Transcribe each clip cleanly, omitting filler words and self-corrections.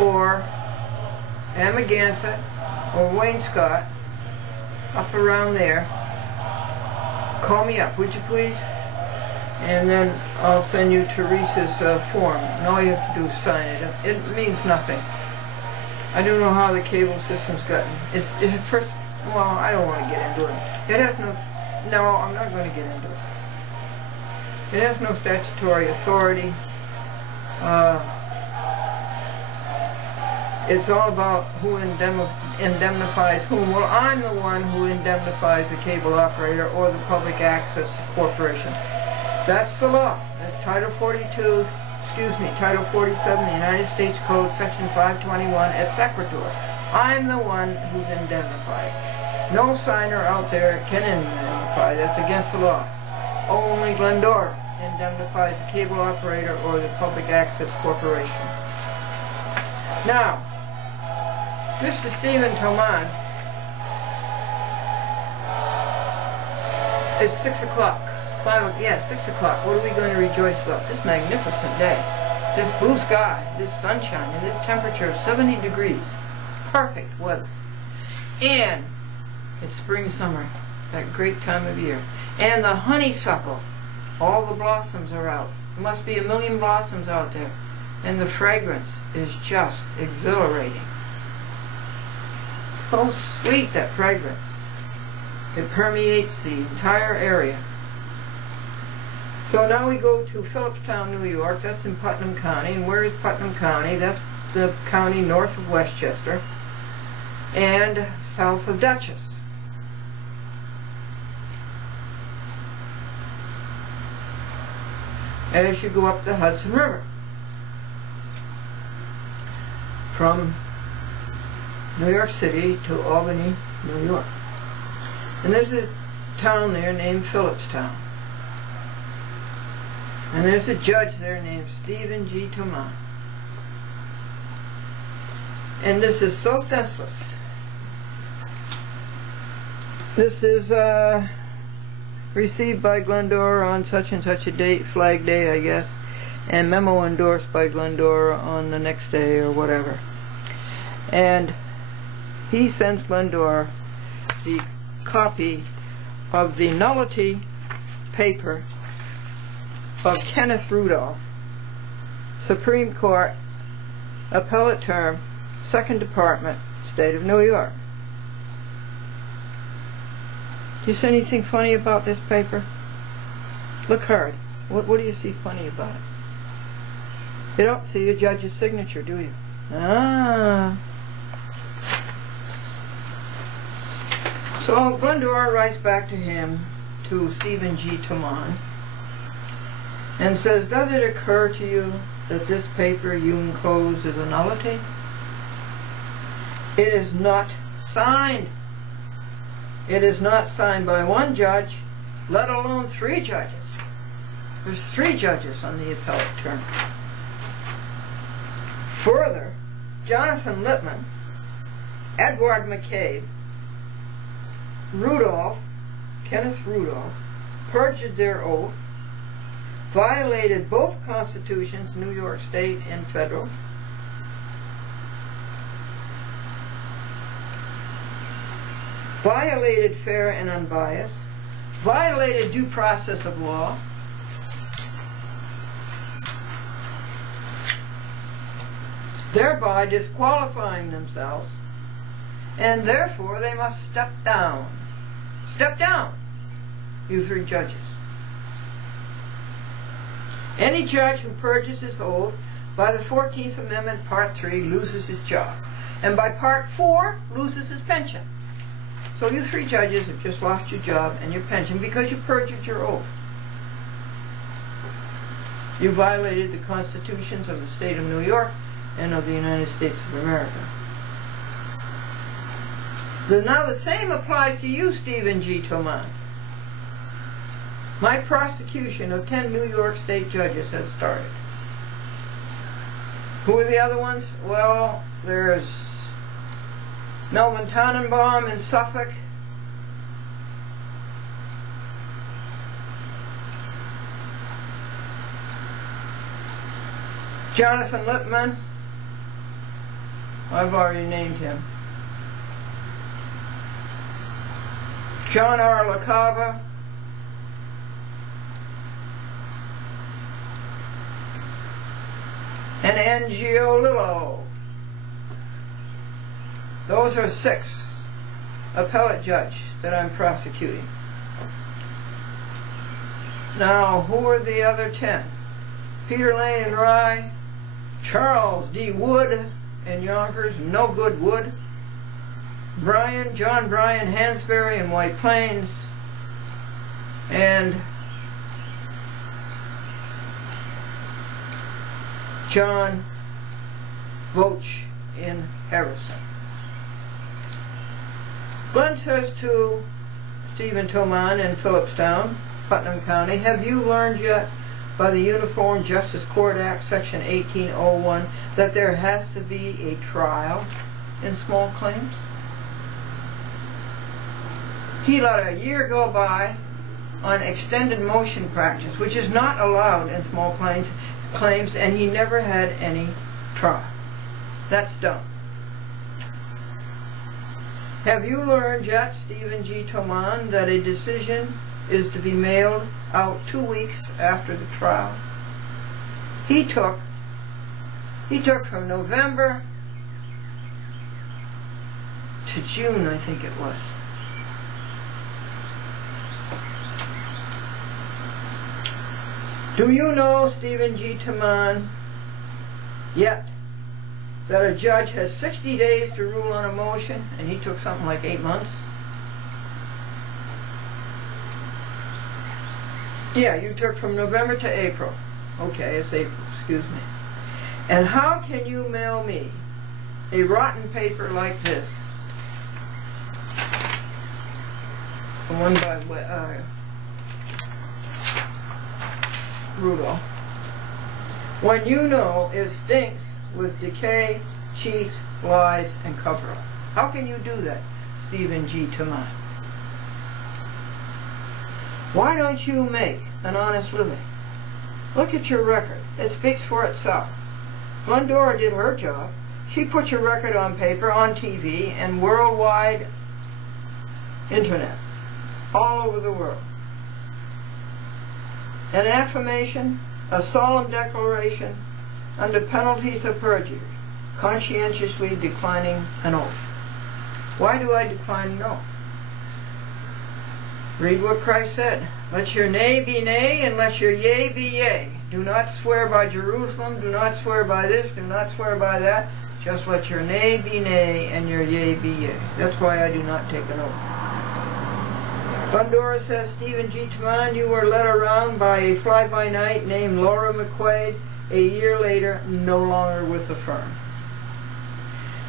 or Amagansett or Wainscott, up around there, call me up, would you please? And then I'll send you Teresa's form. And all you have to do is sign it. It means nothing. I don't know how the cable system's gotten. First, well, I don't want to get into it. It has no, I'm not going to get into it. It has no statutory authority. It's all about who indemnifies whom. Well, I'm the one who indemnifies the cable operator or the public access corporation. That's the law. That's Title 47 of the United States Code, Section 521, et sequitur. I'm the one who's indemnified. No signer out there can indemnify. That's against the law. Only Glendora indemnifies the cable operator or the public access corporation. Now, Mr. Stephen Toman, it's 6 o'clock. 6 o'clock. What are we going to rejoice about? This magnificent day, this blue sky, this sunshine, and this temperature of 70 degrees. Perfect weather. And it's spring, summer, that great time of year. And the honeysuckle, all the blossoms are out. There must be 1 million blossoms out there. And the fragrance is just exhilarating. So sweet, that fragrance. It permeates the entire area. So now we go to Phillipstown, New York. That's in Putnam County. And where is Putnam County? That's the county north of Westchester and south of Dutchess. As you go up the Hudson River from New York City to Albany, New York. And there's a town there named Phillipstown. And there's a judge there named Stephen G. Toman. And this is so senseless. This is received by Glendora on such and such a date, Flag Day, I guess, and memo endorsed by Glendora on the next day or whatever. And he sends Glendora the copy of the nullity paper of Kenneth Rudolph, Supreme Court, Appellate Term, 2nd Department, State of New York. Do you see anything funny about this paper? Look hard. What do you see funny about it? You don't see a judge's signature, do you? Ah. So Glendora writes back to him, to Stephen G. Toman, and says, does it occur to you that this paper you enclose is a nullity? It is not signed. It is not signed by one judge, let alone 3 judges. There's 3 judges on the appellate term. Further, Jonathan Lippman, Edward McCabe, Kenneth Rudolph, perjured their oath, violated both constitutions, New York State and federal, violated fair and unbiased, violated due process of law, thereby disqualifying themselves, and therefore they must step down. Step down, you 3 judges. Any judge who perjures his oath by the 14th Amendment, Part 3, loses his job. And by Part 4, loses his pension. So you 3 judges have just lost your job and your pension because you perjured your oath. You violated the constitutions of the state of New York and of the United States of America. Now the same applies to you, Stephen G. Toman. My prosecution of 10 New York State judges has started. Who are the other ones? Well, there's Melvin Tannenbaum in Suffolk, Jonathan Lippman, I've already named him. John R. LaCava, and N.G.O. Lillo. Those are 6 appellate judges that I'm prosecuting. Now, who are the other 10? Peter Lane and Rye, Charles D. Wood in Yonkers, no good Wood, John Bryan Hansberry in White Plains, and John Voch in Harrison. Glenn says to Stephen Toman in Phillipstown, Putnam County, have you learned yet by the Uniform Justice Court Act, Section 1801, that there has to be a trial in small claims? He let a year go by on extended motion practice, which is not allowed in small claims, and he never had any trial. That's dumb. Have you learned yet, Stephen G. Toman, that a decision is to be mailed out 2 weeks after the trial? He took from November to June, I think it was. Do you know, Stephen G. Toman, yet that a judge has 60 days to rule on a motion, and he took something like 8 months? Yeah, you took from November to April. Okay, it's April, excuse me. And how can you mail me a rotten paper like this? The one by Rudolph. When you know it stinks with decay, cheats, lies, and cover-up. How can you do that, Stephen G. Toman? Why don't you make an honest living? Look at your record. It speaks for itself. Glendora did her job. She put your record on paper, on TV, and worldwide internet, all over the world. An affirmation, a solemn declaration, under penalties of perjury, conscientiously declining an oath. Why do I decline an oath? Read what Christ said. Let your nay be nay, and let your yea be yea. Do not swear by Jerusalem, do not swear by this, do not swear by that. Just let your nay be nay, and your yea be yea. That's why I do not take an oath. Glendora says, Stephen G. Toman, you were led around by a fly-by-night named Laura McQuaid, a year later, no longer with the firm.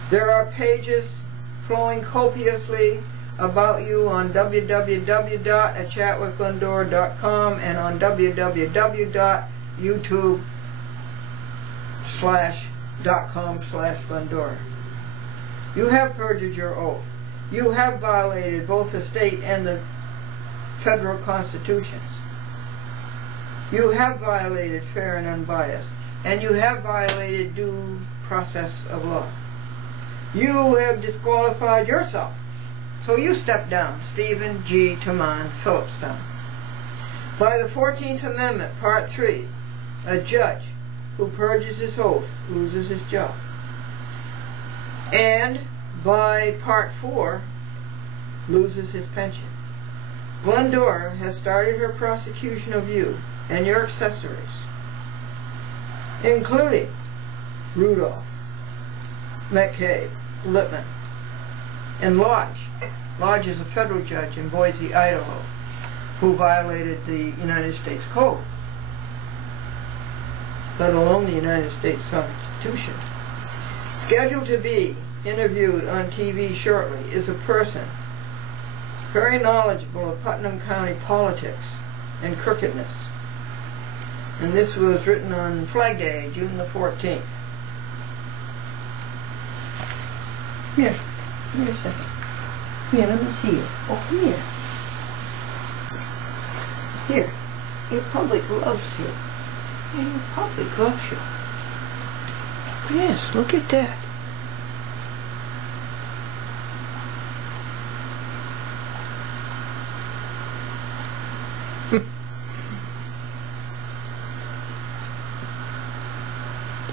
There are pages flowing copiously about you on www.achatwithglendora.com and on www.youtube.com/Glendora. You have perjured your oath. You have violated both the state and the federal constitutions. You have violated fair and unbiased, and you have violated due process of law. You have disqualified yourself. So you step down, Stephen G. Toman, Phillipstown. By the 14th Amendment, Part 3, a judge who purges his oath loses his job. And by Part 4, loses his pension. Glendora has started her prosecution of you and your accessories, including Rudolph, McCabe, Lippman, and Lodge. Lodge is a federal judge in Boise, Idaho, who violated the United States Code, let alone the United States Constitution. Scheduled to be interviewed on TV shortly is a person very knowledgeable of Putnam County politics and crookedness. And this was written on Flag Day, June the 14th. Here, give me a second. Here, let me see you. Oh, come here. Here. Your public loves you. Yeah, your public loves you. Yes, look at that.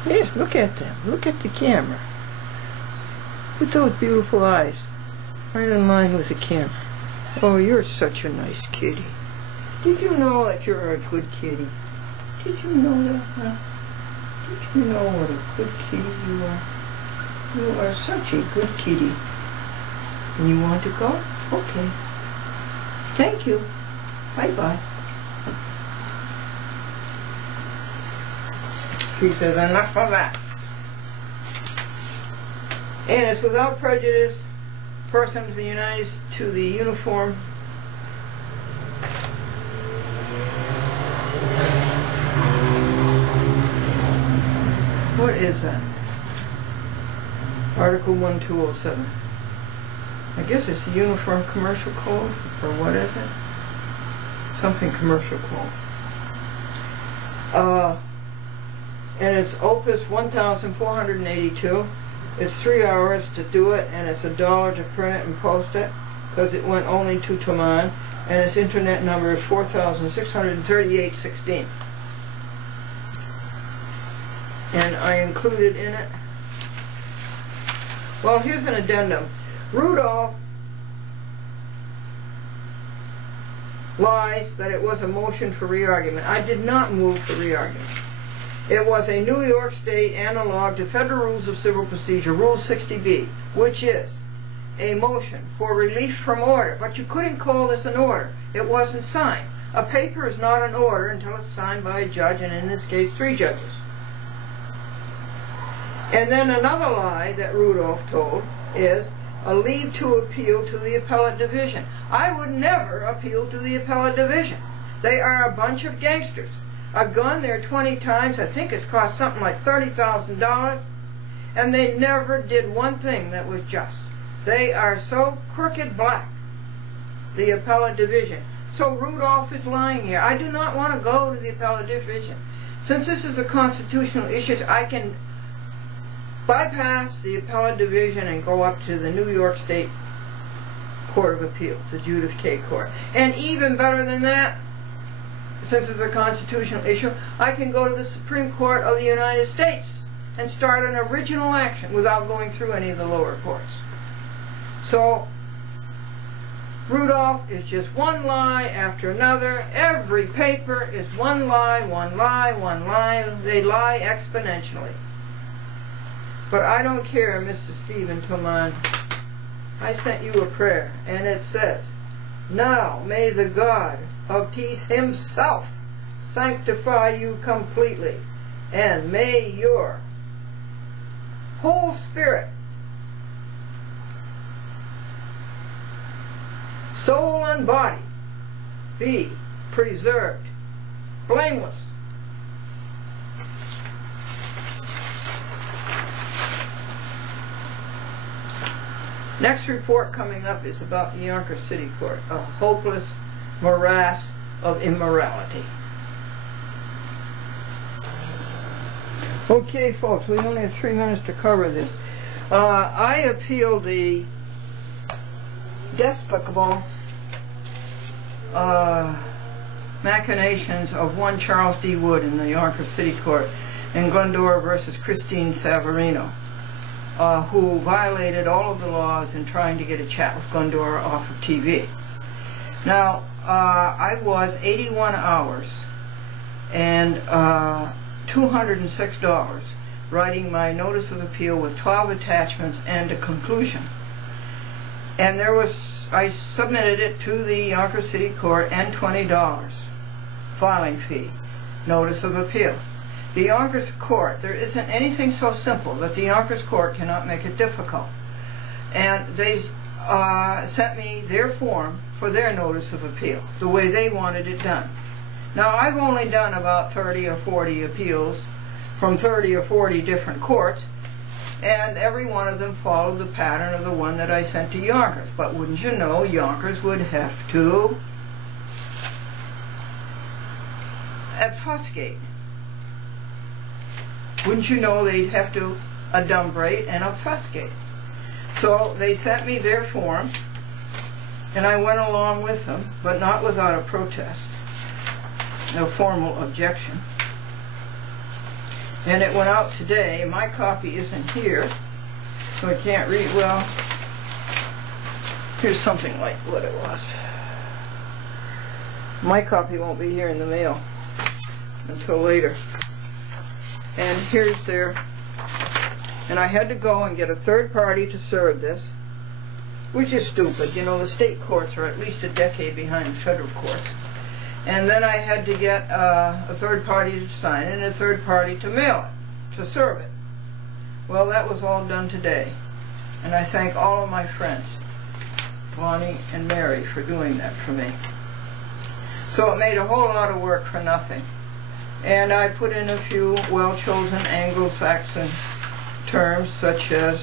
Yes, look at them. Look at the camera. With those beautiful eyes. Right in line with the camera. Oh, you're such a nice kitty. Did you know that you're a good kitty? Did you know that, huh? Did you know what a good kitty you are? You are such a good kitty. And you want to go? Okay. Thank you. Bye-bye. She says, enough of that. And it's without prejudice, person to the uniform. What is that? Article 1207. I guess it's the Uniform Commercial Code, or what is it? Something commercial code. And it's Opus 1482. It's 3 hours to do it, and it's $1 to print it and post it, because it went only to Taman, and its internet number is 4638.16. And I included in it, well, here's an addendum. Rudolph lies that it was a motion for re-argument. I did not move for re-argument. It was a New York State analog to Federal Rules of Civil Procedure, Rule 60B, which is a motion for relief from order. But you couldn't call this an order. It wasn't signed. A paper is not an order until it's signed by a judge, and in this case, 3 judges. And then another lie that Rudolph told is a leave to appeal to the appellate division. I would never appeal to the appellate division. They are a bunch of gangsters. I've gone there 20 times. I think it's cost something like $30,000. And they never did one thing that was just. They are so crooked black, the appellate division. So Rudolph is lying here. I do not want to go to the appellate division. Since this is a constitutional issue, I can bypass the appellate division and go up to the New York State Court of Appeals, the Judith K. Court. And even better than that, since it's a constitutional issue, I can go to the Supreme Court of the United States and start an original action without going through any of the lower courts. So, Rudolph is just one lie after another. Every paper is one lie, one lie, one lie. They lie exponentially. But I don't care, Mr. Stephen Toman. I sent you a prayer, and it says, now may the God of peace himself sanctify you completely, and may your whole spirit, soul and body be preserved blameless. Next report coming up is about the Yonkers City Court, a hopeless morass of immorality. Okay, folks, we only have 3 minutes to cover this. I appeal the despicable machinations of one Charles D. Wood in the Yonkers City Court in Glendora versus Christine Savarino, who violated all of the laws in trying to get a chat with Glendora off of TV. Now, I was 81 hours and $206 writing my notice of appeal with 12 attachments and a conclusion. And I submitted it to the Yonkers City Court and $20 filing fee, notice of appeal. The Yonkers Court, there isn't anything so simple that the Yonkers Court cannot make it difficult. And they sent me their form for their notice of appeal, the way they wanted it done. Now, I've only done about 30 or 40 appeals from 30 or 40 different courts, and every one of them followed the pattern of the one that I sent to Yonkers. But wouldn't you know, Yonkers would have to obfuscate. Wouldn't you know they'd have to adumbrate and obfuscate. So they sent me their form, and I went along with them, but not without a protest, no formal objection. and it went out today. My copy isn't here, so I can't read. Well, here's something like what it was. My copy won't be here in the mail until later. And here's their, and I had to go and get a third party to serve this, which is stupid. You know, the state courts are at least a decade behind the federal courts. And then I had to get a third party to sign it and a third party to mail it, to serve it. Well, that was all done today. And I thank all of my friends, Bonnie and Mary, for doing that for me. So it made a whole lot of work for nothing. And I put in a few well-chosen Anglo-Saxon terms, such as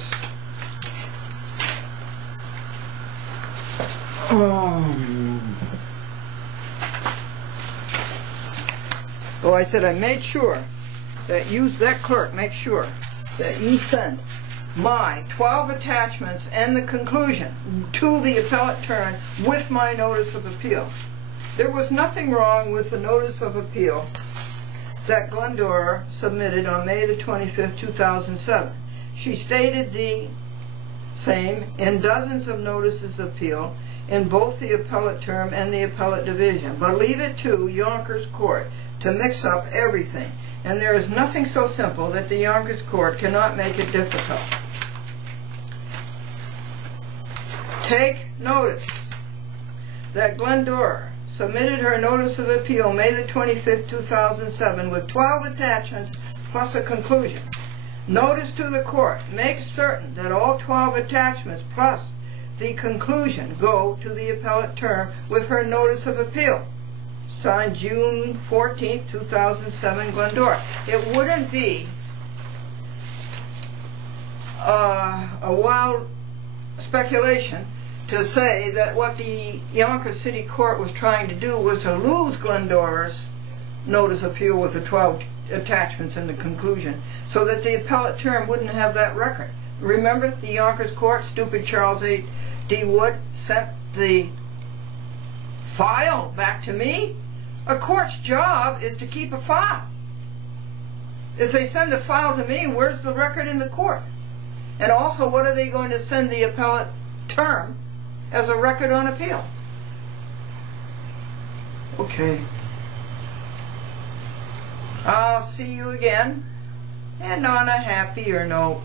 I said I made sure that that clerk make sure that you send my 12 attachments and the conclusion to the appellate term with my notice of appeal. There was nothing wrong with the notice of appeal that Glendora submitted on May the 25th, 2007. She stated the same in dozens of notices of appeal in both the appellate term and the appellate division. But leave it to Yonkers Court to mix up everything. And there is nothing so simple that the Yonkers Court cannot make it difficult. Take notice that Glendora submitted her notice of appeal May the 25th, 2007 with 12 attachments plus a conclusion. Notice to the court makes certain that all 12 attachments plus the conclusion go to the appellate term with her notice of appeal. Signed June 14th, 2007, Glendora. It wouldn't be a wild speculation to say that what the Yonkers City Court was trying to do was to lose Glendora's notice of appeal with the 12 attachments and the conclusion, so that the appellate term wouldn't have that record. Remember, the Yonkers Court, stupid Charles A. D. Wood, sent the file back to me? A court's job is to keep a file. If they send a file to me, where's the record in the court? And also, what are they going to send the appellate term as a record on appeal? Okay. I'll see you again, and on a happier note.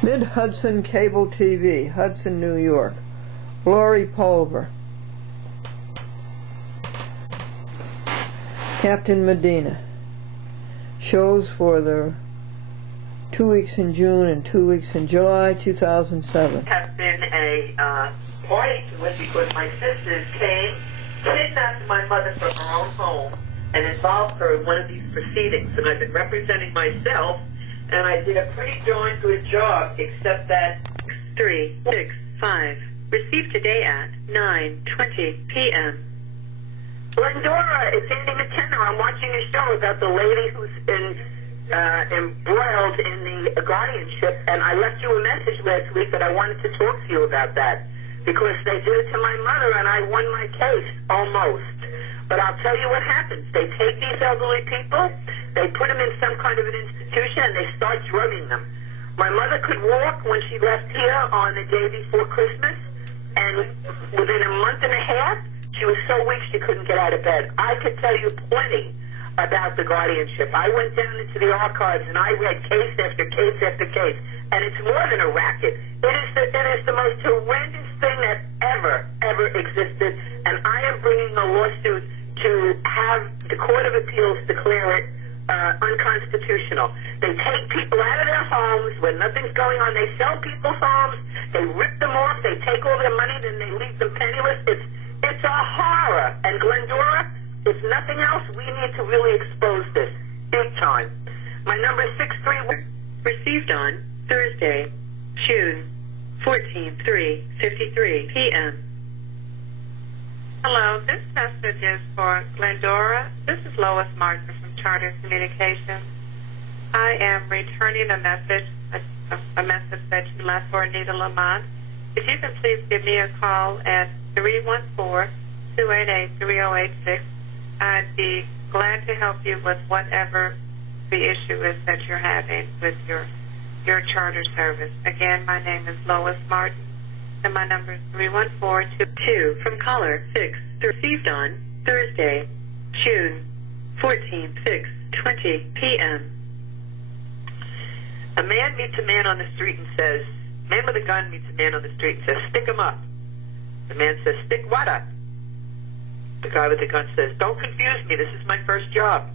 Mid-Hudson Cable TV, Hudson, New York. Lori Pulver. Captain Medina. Shows for the 2 weeks in June and 2 weeks in July 2007. Has been a party to it because my sisters came, kidnapped my mother from her own home, and involved her in one of these proceedings. And I've been representing myself, and I did a pretty darn good job, except that 365 received today at 9:20 p.m. Glendora, it's Andy McKenna. I'm watching a show about the lady who's been embroiled in the guardianship, and I left you a message last week that I wanted to talk to you about that, because they did it to my mother, and I won my case, almost. But I'll tell you what happens. They take these elderly people, they put them in some kind of an institution, and they start drugging them. My mother could walk when she left here on the day before Christmas, and within a month and a half, she was so weak she couldn't get out of bed. I could tell you plenty about the guardianship. I went down into the archives, and I read case after case after case, and it's more than a racket. It is the most horrendous thing that ever existed, and I am bringing a lawsuit to have the Court of Appeals declare it unconstitutional. They take people out of their homes when nothing's going on. They sell people's homes. They rip them off. They take all their money. Then they leave them penniless. It's a horror. And Glendora, if nothing else, we need to really expose this big time. number 631 received on Thursday, June 14th, 3:53 p.m. Hello, this message is for Glendora. This is Lois Martin from Charter Communications. I am returning a message that you left for Anita Lamont. If you can please give me a call at 314-288-3086, I'd be glad to help you with whatever the issue is that you're having with your charter service. Again, my name is Lois Martin, and my number is 31422 from caller 6 received on Thursday, June 14th, 6:20 p.m. A man meets a man on the street and says, man with a gun meets a man on the street and says, stick him up. The man says, stick what up? The guy with the gun says, don't confuse me, this is my first job.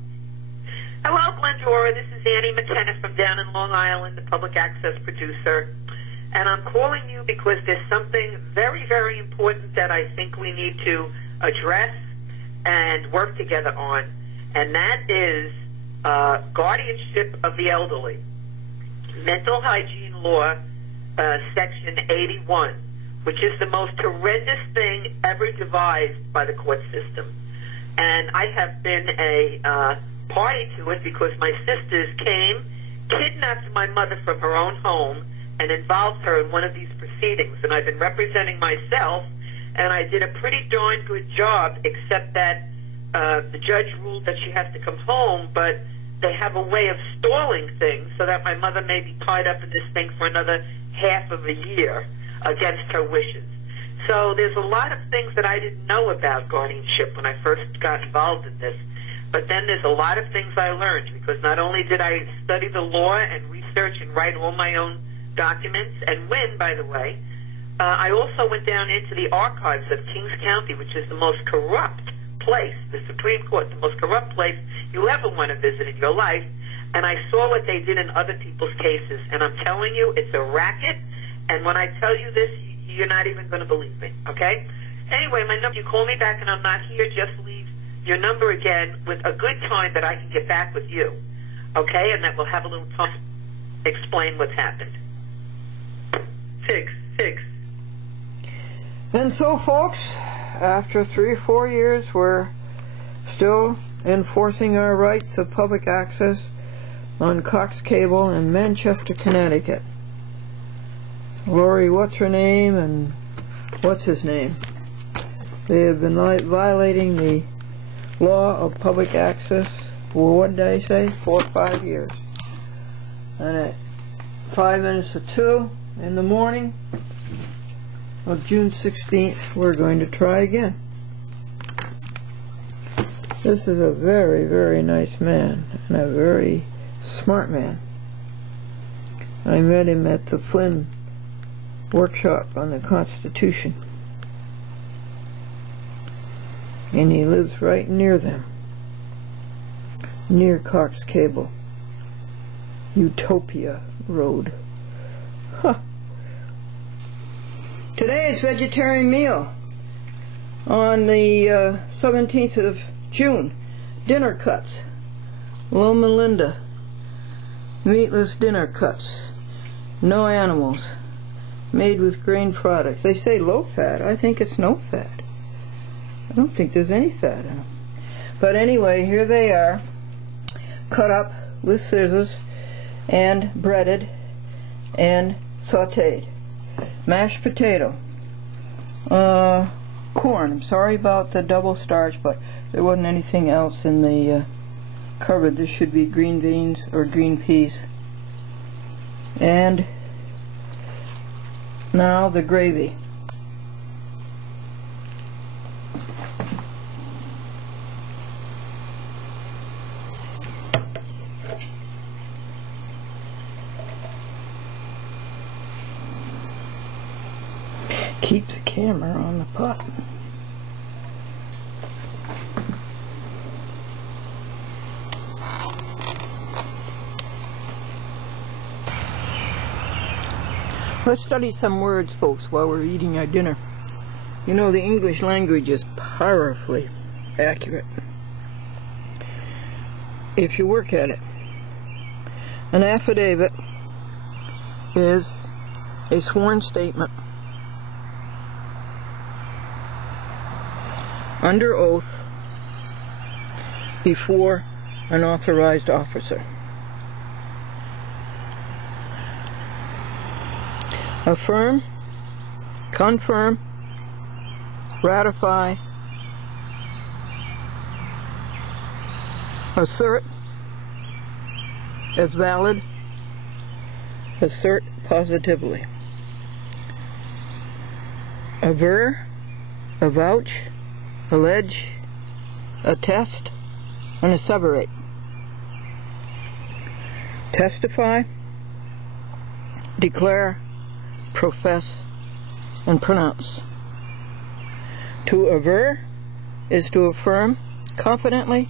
Hello, Glendora, this is Annie McKenna from down in Long Island, the public access producer. And I'm calling you because there's something very, very important that I think we need to address and work together on. And that is guardianship of the elderly. Mental hygiene law, section 81, which is the most horrendous thing ever devised by the court system. And I have been a party to it because my sisters came, kidnapped my mother from her own home, and involved her in one of these proceedings. And I've been representing myself, and I did a pretty darn good job, except that the judge ruled that she has to come home, but they have a way of stalling things so that my mother may be tied up in this thing for another half of a year against her wishes. So there's a lot of things that I didn't know about guardianship when I first got involved in this. But then there's a lot of things I learned, because not only did I study the law and research and write all my own documents, and win, by the way, I also went down into the archives of Kings County, which is the most corrupt place, the Supreme Court, the most corrupt place you ever want to visit in your life, and I saw what they did in other people's cases, and I'm telling you, it's a racket, and when I tell you this, you're not even going to believe me, okay? Anyway, my number, you call me back and I'm not here, just leave your number again with a good time that I can get back with you, okay? And that we'll have a little time to explain what's happened. 6. And so, folks, after 3 or 4 years, we're still enforcing our rights of public access on Cox Cable in Manchester, Connecticut. Lori, what's her name, and what's his name? They have been violating the law of public access for, what did I say, 4 or 5 years. And at 5 minutes to 2 in the morning of June 16th, we're going to try again. This is a very, very nice man, and a very smart man. I met him at the Flynn workshop on the Constitution, and he lives right near them, near Cox Cable, Utopia Road. Huh. Today is vegetarian meal on the 17th of June. Dinner cuts, Loma Linda, meatless dinner cuts, no animals, made with grain products. They say low fat. I think it's no fat. I don't think there's any fat in them. But anyway, here they are, cut up with scissors and breaded and sauteed. Mashed potato, corn. I'm sorry about the double starch, but there wasn't anything else in the cupboard. This should be green beans or green peas. And now the gravy. Keep the camera on the pot. Let's study some words, folks, while we're eating our dinner. You know, the English language is powerfully accurate if you work at it. An affidavit is a sworn statement under oath before an authorized officer. Affirm, confirm, ratify, assert as valid, assert positively. Aver, avouch, allege, attest, and asseverate. Testify, declare, profess, and pronounce. To aver is to affirm confidently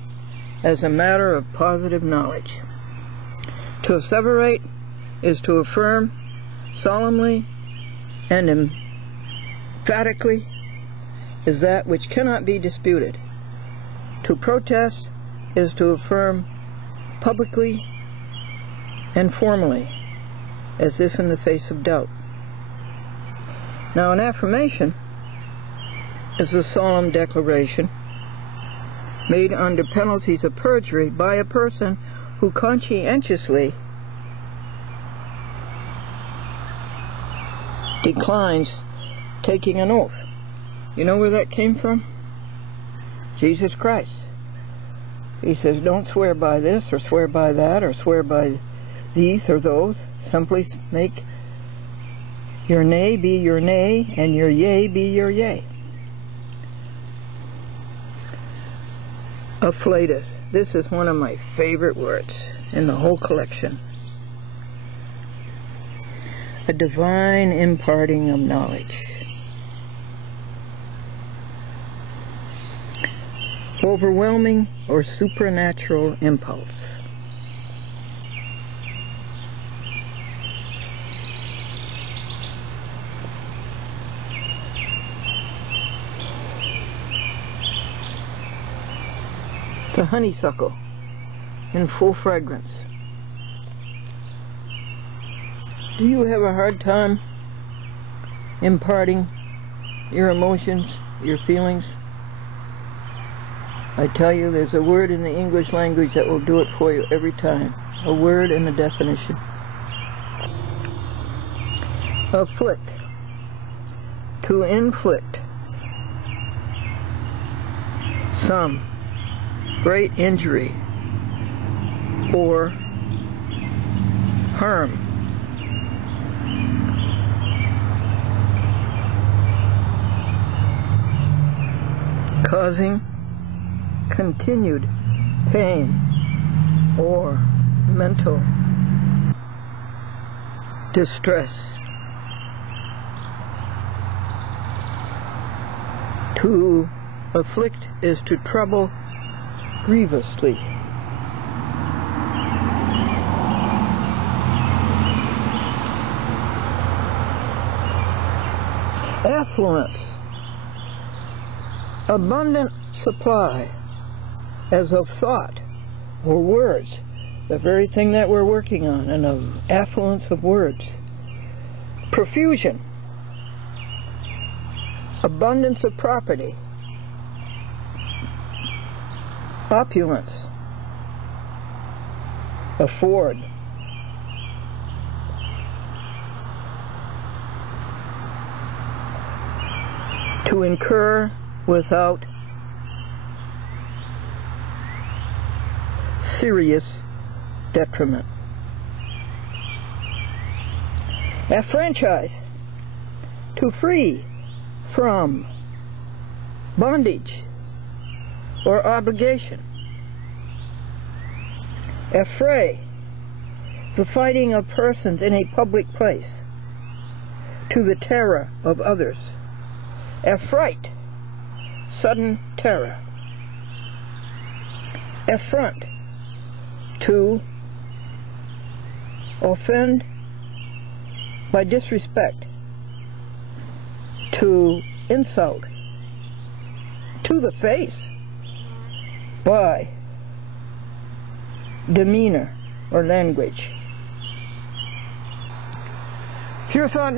as a matter of positive knowledge. To asseverate is to affirm solemnly and emphatically is that which cannot be disputed. To protest is to affirm publicly and formally, as if in the face of doubt. Now, an affirmation is a solemn declaration made under penalties of perjury by a person who conscientiously declines taking an oath. You know where that came from? Jesus Christ. He says, don't swear by this or swear by that or swear by these or those. Simply make your nay be your nay and your yea be your yea. Afflatus. This is one of my favorite words in the whole collection. A divine imparting of knowledge. Overwhelming or supernatural impulse. The honeysuckle in full fragrance. Do you have a hard time imparting your emotions, your feelings? I tell you, there's a word in the English language that will do it for you every time. A word and a definition. Afflict. To inflict some great injury or harm. Causing continued pain or mental distress. To afflict is to trouble grievously. Affluence. Abundant supply as of thought or words, the very thing that we're working on, and of affluence of words. Profusion. Abundance of property. Opulence. Afford. To incur without serious detriment. Affranchise. To free from bondage or obligation. Affray. The fighting of persons in a public place to the terror of others. Affright. Sudden terror. Affront. To offend by disrespect. To insult. To the face. By demeanor or language. If you thought